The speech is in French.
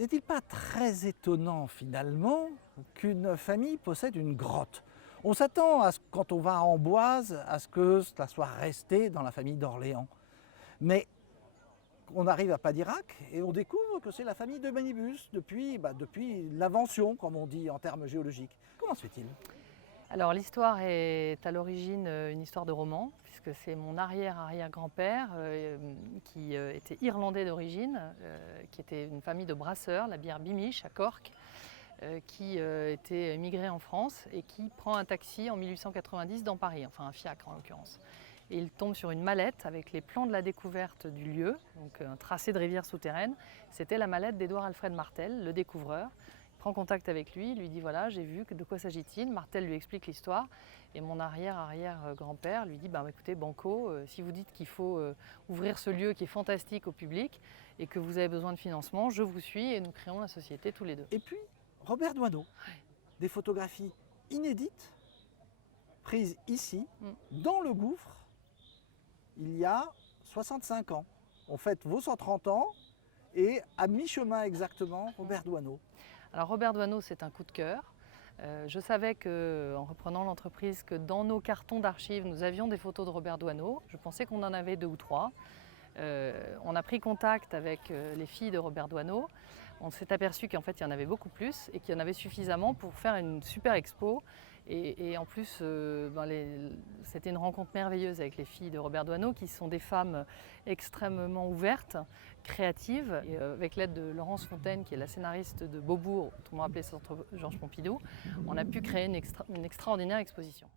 N'est-il pas très étonnant finalement qu'une famille possède une grotte? On s'attend à quand on va à Amboise à ce que cela soit resté dans la famille d'Orléans. Mais on arrive à Padirac et on découvre que c'est la famille de Manibus depuis l'invention, comme on dit en termes géologiques. Comment se fait-il? Alors l'histoire est à l'origine une histoire de roman, puisque c'est mon arrière-arrière-grand-père qui était irlandais d'origine, qui était une famille de brasseurs, la bière Beamish à Cork, qui était émigré en France et qui prend un taxi en 1890 dans Paris, enfin un fiacre en l'occurrence. Et il tombe sur une mallette avec les plans de la découverte du lieu, donc un tracé de rivière souterraine. C'était la mallette d'Édouard Alfred Martel, le découvreur. Prend contact avec lui, lui dit voilà, j'ai vu, de quoi s'agit-il? Martel lui explique l'histoire et mon arrière-arrière-grand-père lui dit bah, écoutez, Banco, si vous dites qu'il faut ouvrir ce lieu qui est fantastique au public et que vous avez besoin de financement, je vous suis et nous créons la société tous les deux. Et puis, Robert Doisneau, des photographies inédites prises ici, dans le gouffre, il y a 65 ans. On fête vos 130 ans et à mi-chemin exactement, Robert Doisneau. Alors Robert Doisneau, c'est un coup de cœur. Je savais en reprenant l'entreprise que dans nos cartons d'archives, nous avions des photos de Robert Doisneau. Je pensais qu'on en avait 2 ou 3. On a pris contact avec les filles de Robert Doisneau. On s'est aperçu qu'en fait il y en avait beaucoup plus et qu'il y en avait suffisamment pour faire une super expo. Et en plus, c'était une rencontre merveilleuse avec les filles de Robert Doisneau qui sont des femmes extrêmement ouvertes, créatives. Et avec l'aide de Laurence Fontaine, qui est la scénariste de Beaubourg, autrement appelé Centre Georges Pompidou, on a pu créer une extraordinaire exposition.